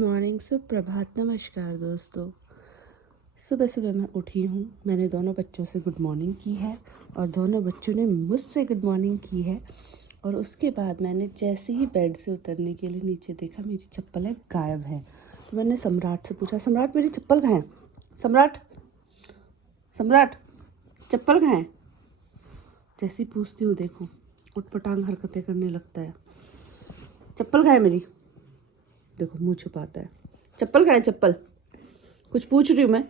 Good morning, सुप्रभात, नमस्कार दोस्तों। सुबह सुबह मैं उठी हूँ। मैंने दोनों बच्चों से गुड मॉर्निंग की है और दोनों बच्चों ने मुझसे गुड मॉर्निंग की है। और उसके बाद मैंने जैसे ही बेड से उतरने के लिए नीचे देखा, मेरी चप्पलें गायब हैं। तो मैंने सम्राट से पूछा, सम्राट मेरी चप्पल कहाँ है? सम्राट, सम्राट चप्पल कहाँ है? जैसी पूछती हूँ देखो उटपटांग हरकतें करने लगता है। चप्पल कहाँ है मेरी? देखो मुँह छुपाता है। चप्पल कहाँ है? चप्पल कुछ पूछ रही हूँ मैं।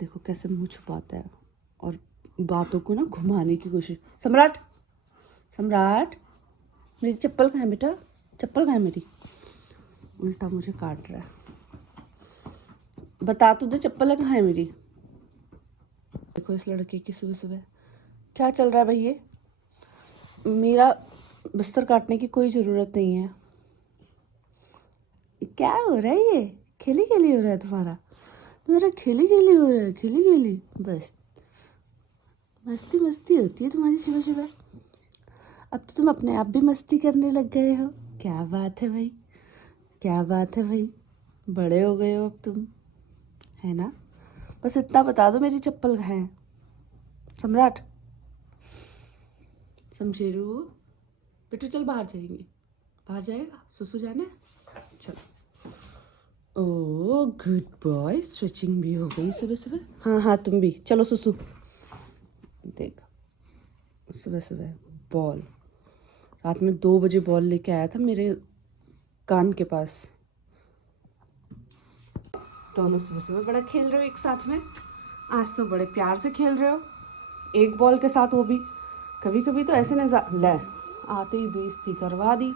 देखो कैसे मुंह छुपाता है और बातों को ना घुमाने की कोशिश। सम्राट, सम्राट मेरी चप्पल कहाँ है बेटा? चप्पल कहाँ है मेरी? उल्टा मुझे काट रहा है। बता तो दे चप्पल कहाँ है मेरी। देखो इस लड़के की सुबह सुबह क्या चल रहा है भाई। ये मेरा बिस्तर काटने की कोई ज़रूरत नहीं है। क्या हो रहा है? ये खेली खेली हो रहा है तुम्हारा खेली खेली हो रहा है। खेली खेली बस मस्ती मस्ती होती है तुम्हारी सुबह सुबह। अब तो तुम अपने आप भी मस्ती करने लग गए हो। क्या बात है भाई, क्या बात है भाई, बड़े हो गए हो अब तुम, है ना? बस इतना बता दो मेरी चप्पल कहाँ है। सम्राट, शमशेरू बेटू चल बाहर जाएंगे। बाहर जाएगा? सुसु जाना है? चलो। ओह गुड बॉय, स्ट्रेचिंग भी हो गई सुबह सुबह। हाँ हाँ तुम भी चलो सुसु। देख सुबह सुबह बॉल, रात में 2 बजे बॉल लेके आया था मेरे कान के पास। दोनों सुबह सुबह बड़ा खेल रहे हो एक साथ में। आज तो बड़े प्यार से खेल रहे हो एक बॉल के साथ, वो भी कभी कभी तो ऐसे नजर। ले आते ही बेइज्जती करवा दी।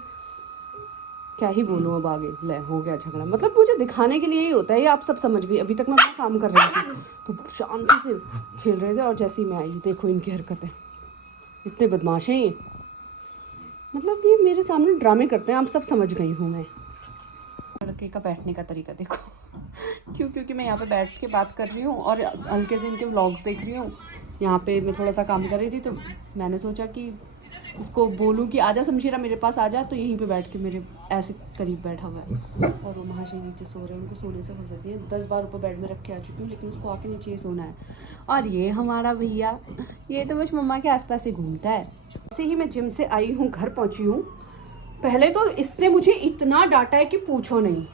क्या ही बोलूँ अब आगे। ले हो गया झगड़ा। मतलब मुझे दिखाने के लिए ही होता है ये, आप सब समझ गई। अभी तक मैं अपना काम कर रही थी तो शांति से खेल रहे थे और जैसे ही मैं आई देखो इनकी हरकतें। इतने बदमाश हैं ये। मतलब ये मेरे सामने ड्रामे करते हैं। आप सब समझ गई हूँ मैं। लड़के का बैठने का तरीका देखो क्योंकि मैं यहाँ पे बैठ के बात कर रही हूँ और हल्के से इनके व्लॉग्स देख रही हूँ। यहाँ पे मैं थोड़ा सा काम कर रही थी तो मैंने सोचा कि इसको बोलूँ कि आजा शमशीरा मेरे पास आजा। तो यहीं पे बैठ के मेरे ऐसे करीब बैठा हुआ है और वो महाशय नीचे सो रहे हैं। उनको सोने से फुर्सत नहीं है। 10 बार ऊपर बेड में रख के आ चुकी हूँ लेकिन उसको आके नीचे ही सोना है। और ये हमारा भैया, ये तो बस मम्मा के आसपास ही घूमता है। जैसे ही मैं जिम से आई हूँ, घर पहुँची हूँ, पहले तो इसने मुझे इतना डांटा है कि पूछो नहीं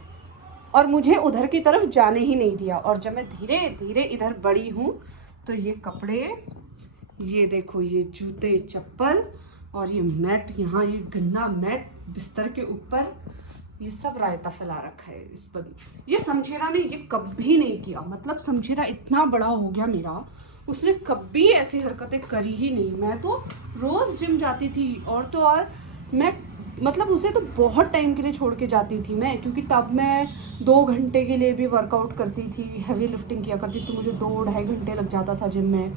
और मुझे उधर की तरफ जाने ही नहीं दिया। और जब मैं धीरे धीरे इधर बढ़ी हूँ तो ये कपड़े, ये देखो, ये जूते चप्पल और ये मैट, यहाँ ये गंदा मैट बिस्तर के ऊपर, ये सब रायता फैला रखा है इस पर। ये शमशेरा ने ये कभी नहीं किया। मतलब शमशेरा इतना बड़ा हो गया मेरा, उसने कभी ऐसी हरकतें करी ही नहीं। मैं तो रोज़ जिम जाती थी और तो और मैं मतलब उसे तो बहुत टाइम के लिए छोड़ के जाती थी मैं, क्योंकि तब मैं 2 घंटे के लिए भी वर्कआउट करती थी, हैवी लिफ्टिंग किया करती थी। तो मुझे 2-2.5 घंटे लग जाता था जिम में।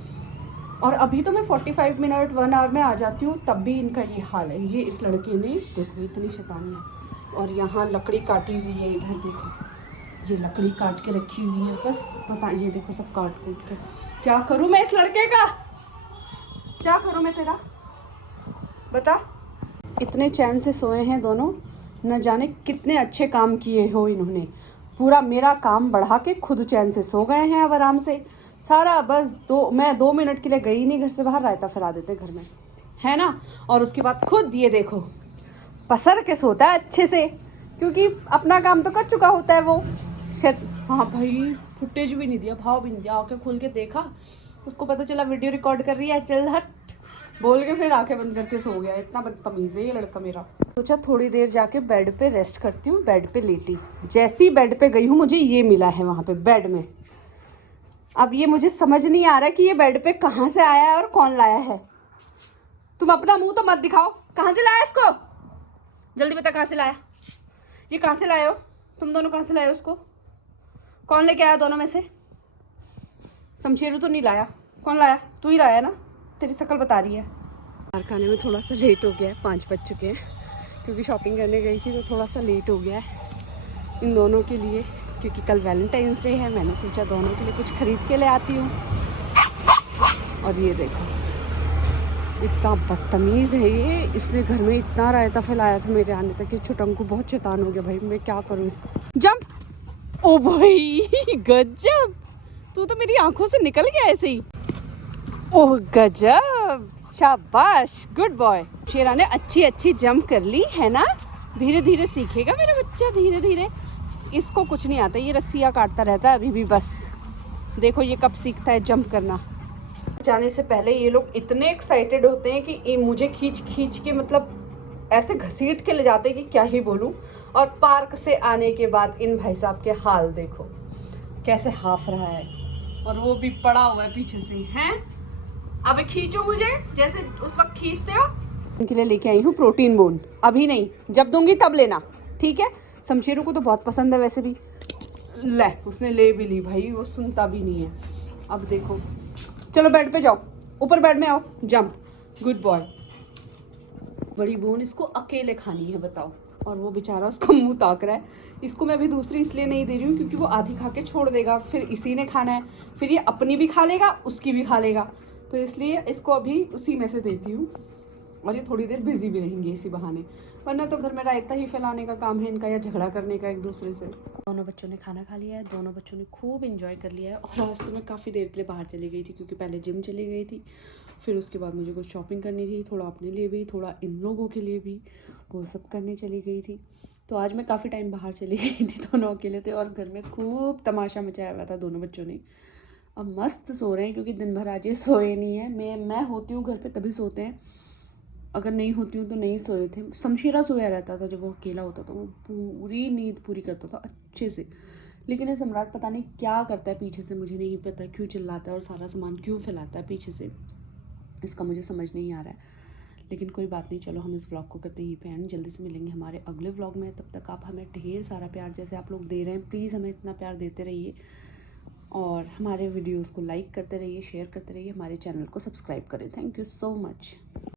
और अभी तो मैं 45 मिनट 1 आवर में आ जाती हूँ, तब भी इनका ये हाल है। ये इस लड़के ने देखो इतनी शैतानी है। और यहाँ लकड़ी काटी हुई है, इधर देखो ये लकड़ी काट के रखी हुई है। बस पता, ये देखो सब काट कूट के। क्या करूँ मैं इस लड़के का? क्या करूँ मैं तेरा? बता। इतने चैन से सोए हैं दोनों, न जाने कितने अच्छे काम किए हो इन्होंने। पूरा मेरा काम बढ़ा के खुद चैन से सो गए हैं अब आराम से सारा। बस मैं 2 मिनट के लिए गई नहीं घर से बाहर, रायता फैला देते घर में, है ना? और उसके बाद खुद ये देखो पसर के सोता है अच्छे से, क्योंकि अपना काम तो कर चुका होता है वो। हाँ भाई, फुटेज भी नहीं दिया, भाव भी नहीं दिया। आंखें खोल के देखा, उसको पता चला वीडियो रिकॉर्ड कर रही है, चल हट बोल के फिर आंखें बंद करके सो गया। इतना बदतमीज है ये लड़का मेरा। सोचा थोड़ी देर जाके बेड पे रेस्ट करती हूँ। बेड पे लेटी, जैसी ही बेड पे गई हूँ मुझे ये मिला है वहाँ पे बेड में। अब ये मुझे समझ नहीं आ रहा कि ये बेड पे कहाँ से आया है और कौन लाया है। तुम अपना मुंह तो मत दिखाओ, कहाँ से लाया इसको? जल्दी बता कहाँ से लाया? ये कहाँ से लाए हो तुम दोनों? कहाँ से लाए हो उसको? कौन लेके आया दोनों में से? शमशेरू तो नहीं लाया। कौन लाया? तू ही लाया ना, तेरी शक्ल बता रही है। कारखाने में थोड़ा सा लेट हो गया है, 5 बज चुके हैं, क्योंकि शॉपिंग करने गई थी तो थोड़ा सा लेट हो गया है इन दोनों के लिए, क्योंकि कल वैलेंटाइंस डे है। मैंने सोचा दोनों के लिए कुछ खरीद के ले आती हूँ। और ये देखो इतना बदतमीज़ है ये, इसने घर में इतना रायता फैलाया था मेरे आने तक कि छोटंकू बहुत शैतान हो गया भाई। मैं क्या करूँ इसको। जंप। ओ भाई गजब, तू तो मेरी आंखों से निकल गया ऐसे ही। ओह गजब, शाबाश, गुड बॉय। शेरा ने अच्छी अच्छी जंप कर ली है ना। धीरे धीरे सीखेगा मेरा बच्चा, धीरे धीरे। इसको कुछ नहीं आता, ये रस्सियाँ काटता रहता है अभी भी बस। देखो ये कब सीखता है जंप करना। जाने से पहले ये लोग इतने एक्साइटेड होते हैं कि मुझे खींच खींच के मतलब ऐसे घसीट के ले जाते हैं कि क्या ही बोलूं। और पार्क से आने के बाद इन भाई साहब के हाल देखो कैसे हाफ रहा है, और वो भी पड़ा हुआ है पीछे से। हैं अब खींचो मुझे जैसे उस वक्त खींचते हो। इनके लिए लेके आई हूँ प्रोटीन बोन, अभी नहीं, जब दूंगी तब लेना, ठीक है। शमशेरों को तो बहुत पसंद है वैसे भी। ले उसने ले भी ली भाई, वो सुनता भी नहीं है। अब देखो, चलो बेड पे जाओ, ऊपर बेड में आओ, जंप, गुड बॉय। बड़ी बोन इसको अकेले खानी है बताओ, और वो बेचारा उसका मुंह ताक रहा है। इसको मैं अभी दूसरी इसलिए नहीं दे रही हूँ क्योंकि वो आधी खा के छोड़ देगा, फिर इसी ने खाना है, फिर ये अपनी भी खा लेगा उसकी भी खा लेगा, तो इसलिए इसको अभी उसी में से देती हूँ। और ये थोड़ी देर बिजी भी रहेंगे इसी बहाने, वरना तो घर में रायता ही फैलाने का काम है इनका, या झगड़ा करने का एक दूसरे से। दोनों बच्चों ने खाना खा लिया है, दोनों बच्चों ने खूब एंजॉय कर लिया है। और आज तो मैं काफ़ी देर के लिए बाहर चली गई थी क्योंकि पहले जिम चली गई थी, फिर उसके बाद मुझे कुछ शॉपिंग करनी थी, थोड़ा अपने लिए भी थोड़ा इन लोगों के लिए भी, वो सब करने चली गई थी। तो आज मैं काफ़ी टाइम बाहर चली गई थी, दोनों अकेले थे और घर में खूब तमाशा मचाया हुआ था दोनों बच्चों ने। अब मस्त सो रहे हैं क्योंकि दिन भर आज ये सोए नहीं है। मैं होती हूँ घर पे तभी सोते हैं, अगर नहीं होती हूँ तो नहीं सोए थे। शमशेरा सोया रहता था जब वो अकेला होता था, वो पूरी नींद पूरी करता था अच्छे से। लेकिन ये सम्राट पता नहीं क्या करता है पीछे से, मुझे नहीं पता क्यों चिल्लाता है और सारा सामान क्यों फैलाता है पीछे से, इसका मुझे समझ नहीं आ रहा है। लेकिन कोई बात नहीं, चलो हम इस व्लॉग को करते ही पे एंड। जल्दी से मिलेंगे हमारे अगले व्लॉग में, तब तक आप हमें ढेर सारा प्यार जैसे आप लोग दे रहे हैं, प्लीज़ हमें इतना प्यार देते रहिए, और हमारे वीडियोज़ को लाइक करते रहिए, शेयर करते रहिए, हमारे चैनल को सब्सक्राइब करें। Thank you so much.